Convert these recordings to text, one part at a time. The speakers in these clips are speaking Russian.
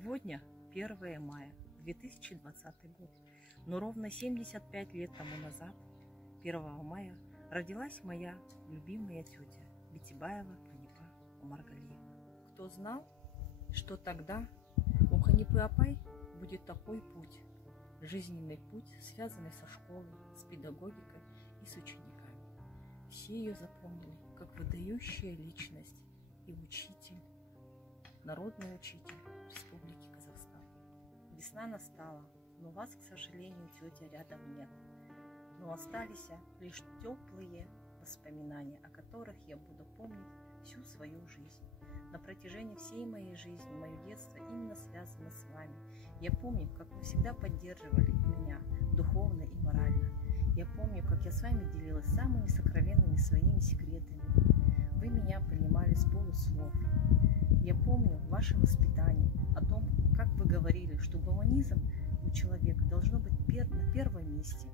Сегодня 1 мая 2020 год, но ровно 75 лет тому назад, 1 мая, родилась моя любимая тетя Битибаева Канипа Омаргалиева. Кто знал, что тогда у Канипы Апай будет такой путь, жизненный путь, связанный со школой, с педагогикой и с учениками. Все ее запомнили как выдающая личность и учитель, народный учитель Республики Казахстан. Весна настала, но вас, к сожалению, тетя рядом нет. Но остались лишь теплые воспоминания, о которых я буду помнить всю свою жизнь. На протяжении всей моей жизни, мое детство именно связано с вами. Я помню, как вы всегда поддерживали меня духовно и морально. Я помню, как я с вами делилась самыми сокровенными своими секретами. Вы меня понимали с полуслов. Я помню ваше воспитание о том, как вы говорили, что гуманизм у человека должно быть на первом месте.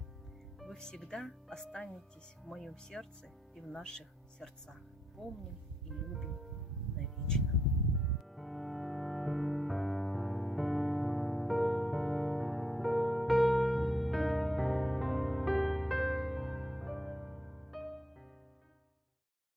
Вы всегда останетесь в моем сердце и в наших сердцах. Помним и любим навечно.